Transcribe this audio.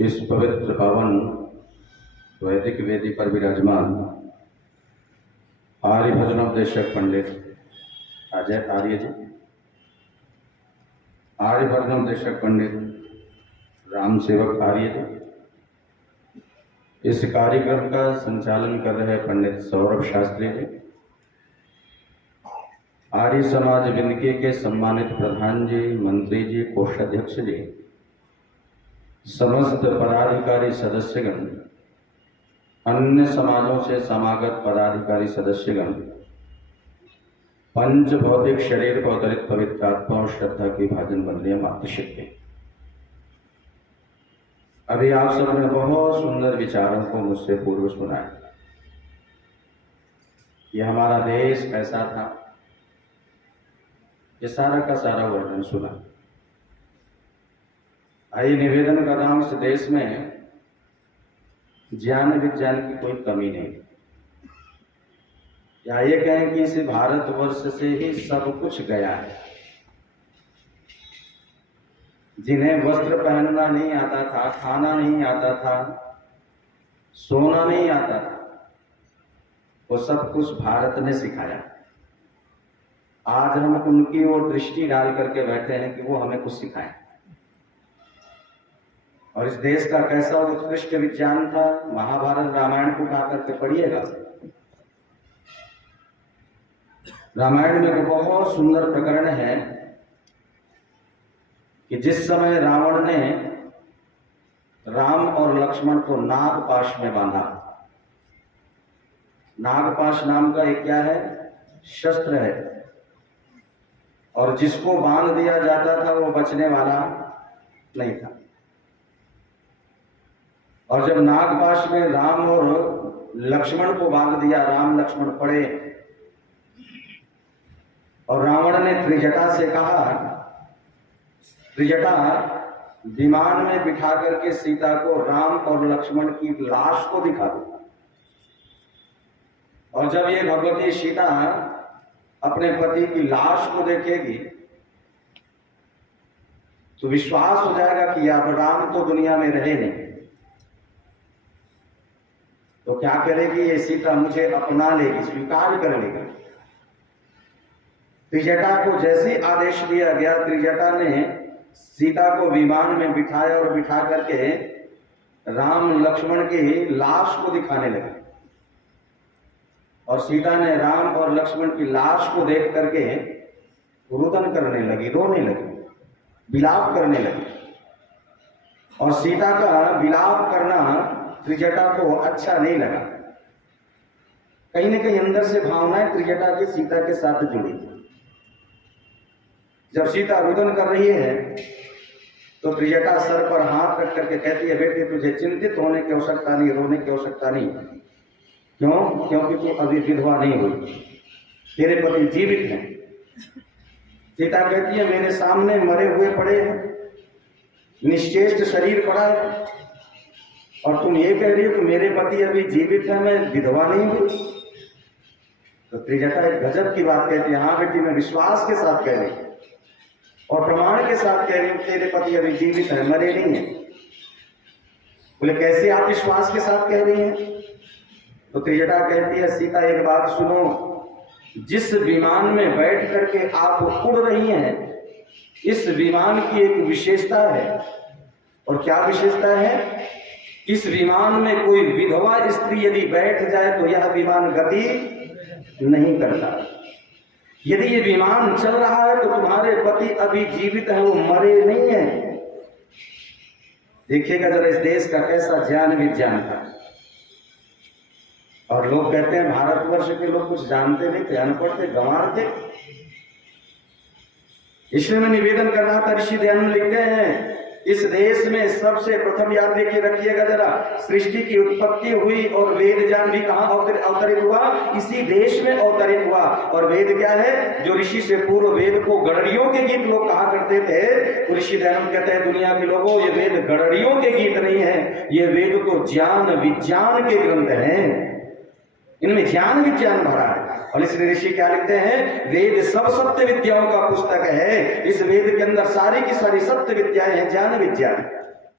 इस पवित्र पावन वैदिक वेदी पर विराजमान आर्य भजनोपदेशक पंडित अजय आर्य जी, आर्य भजनोपदेशक पंडित राम सेवक आर्य जी, इस कार्यक्रम का संचालन कर रहे पंडित सौरभ शास्त्री जी, आर्य समाज विंदकी के सम्मानित प्रधान जी, मंत्री जी, कोषाध्यक्ष जी, समस्त पदाधिकारी सदस्यगण, अन्य समाजों से समागत पदाधिकारी सदस्यगण, पंच भौतिक शरीर को अवतरित पवित्र आत्मा और श्रद्धा की भाजन बंदियां मातृशक्ति। अभी आप सबने बहुत सुंदर विचारों को मुझसे पूर्व सुनाया। ये हमारा देश कैसा था, ये सारा का सारा वर्णन सुना। आइए निवेदन कर रहा हूं, इस देश में ज्ञान विज्ञान की कोई कमी नहीं, या ये कहें कि इस भारतवर्ष से ही सब कुछ गया है। जिन्हें वस्त्र पहनना नहीं आता था, खाना नहीं आता था, सोना नहीं आता था, वो सब कुछ भारत ने सिखाया। आज हम उनकी ओर दृष्टि डाल करके बैठे हैं कि वो हमें कुछ सिखाएं। और इस देश का कैसा उत्कृष्ट विज्ञान था, महाभारत रामायण को उठा करके पढ़िएगा। रामायण में एक बहुत सुंदर प्रकरण है कि जिस समय रावण ने राम और लक्ष्मण को नागपाश में बांधा। नागपाश नाम का एक क्या है, शस्त्र है, और जिसको बांध दिया जाता था वो बचने वाला नहीं था। और जब नागपाश में राम और लक्ष्मण को बांध दिया, राम लक्ष्मण पड़े, और रावण ने त्रिजटा से कहा, त्रिजटा विमान में बिठा करके सीता को राम और लक्ष्मण की लाश को दिखा दो। और जब ये भगवती सीता अपने पति की लाश को देखेगी तो विश्वास हो जाएगा कि अब राम तो दुनिया में रहे नहीं। तो क्या करेगी ये सीता, मुझे अपना लेगी, स्वीकार कर लेगी। त्रिजटा को जैसे आदेश दिया गया, त्रिजटा ने सीता को विमान में बिठाया और बिठा करके राम लक्ष्मण की लाश को दिखाने लगे। और सीता ने राम और लक्ष्मण की लाश को देख करके रुदन करने लगी, रोने लगी, विलाप करने लगी। और सीता का विलाप करना त्रिजटा को अच्छा नहीं लगा। कहीं न कहीं अंदर से भावनाएं त्रिजटा की सीता के साथ जुड़ी। जब सीता रुदन कर रही है तो त्रिजटा सर पर हाथ रख करके कहती है, बेटे तुझे चिंतित होने की आवश्यकता नहीं, रोने की आवश्यकता नहीं। क्यों? क्योंकि तू अभी विधवा नहीं हुई, तेरे पति जीवित हैं। सीता कहती है, मेरे सामने मरे हुए पड़े हैं, निश्चेष्ट शरीर पड़ा है, और तुम ये कह रही हो कि मेरे पति अभी जीवित है, मैं विधवा नहीं हुई। तो त्रिजटा एक गजब की बात कहती है, हाँ बेटी मैं विश्वास के साथ कह रही हूँ और प्रमाण के साथ कह रही हूँ, तेरे पति अभी जीवित है, मरे नहीं है। बोले कैसे आप विश्वास के साथ कह रही हैं? तो त्रिजटा कहती है, सीता एक बात सुनो, जिस विमान में बैठ करके आप उड़ रही हैं, इस विमान की एक विशेषता है। और क्या विशेषता है? इस विमान में कोई विधवा स्त्री यदि बैठ जाए तो यह विमान गति नहीं करता। यदि ये विमान चल रहा है तो तुम्हारे पति अभी जीवित है, वो मरे नहीं है। देखिएगा जरा इस देश का कैसा ज्ञान विज्ञान था। और लोग कहते हैं भारतवर्ष के लोग कुछ जानते नहीं थे, अनपढ़ थे, गंवार थे। इसलिए मैं निवेदन कर रहा था, ऋषि दयानंद लिखते हैं, इस देश में सबसे प्रथम याद देखिए रखिएगा जरा, सृष्टि की उत्पत्ति हुई और वेद ज्ञान भी कहाँ अवतरित हुआ? इसी देश में अवतरित हुआ। और वेद क्या है? जो ऋषि से पूर्व वेद को गड़रियों के गीत लोग कहा करते थे, तो ऋषि दयानंद कहते हैं, दुनिया के लोगों ये वेद गड़रियों के गीत नहीं है, ये वेद तो ज्ञान विज्ञान के ग्रंथ हैं, इनमें ज्ञान विज्ञान भरा है। और इसलिए ऋषि क्या लिखते हैं? वेद सब सत्य विद्याओं का पुस्तक है। इस वेद के अंदर सारी की सारी सत्य विद्याएं हैं, ज्ञान विज्ञान।